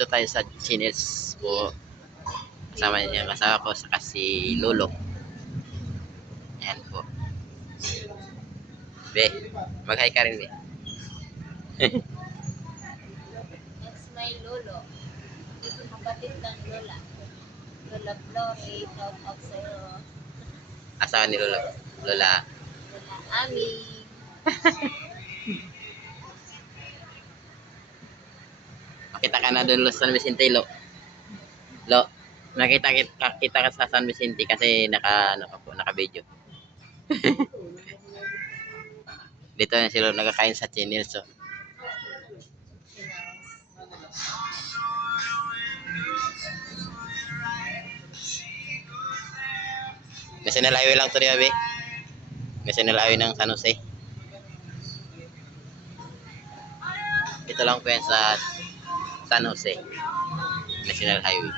Dito tayo sa Chinis po. Kasama niya kasama ko sa si Lolo. Ayan po. Be, mag-hi ka rin, be. That's my lolo. Kapatid ng lola. Lola Glory, shout out sa'yo. Asawa ni Lolo. Lola. Lola Ami. Makita ka na doon sa San Vicente, Lo. Lo, kita ka sa San Vicente kasi naka-video. Dito na sila nagkakain sa Chinis. So. National Highway lang to, di ba, be? National Highway ng San Jose. Ito lang po yan sa San Jose. National Highway.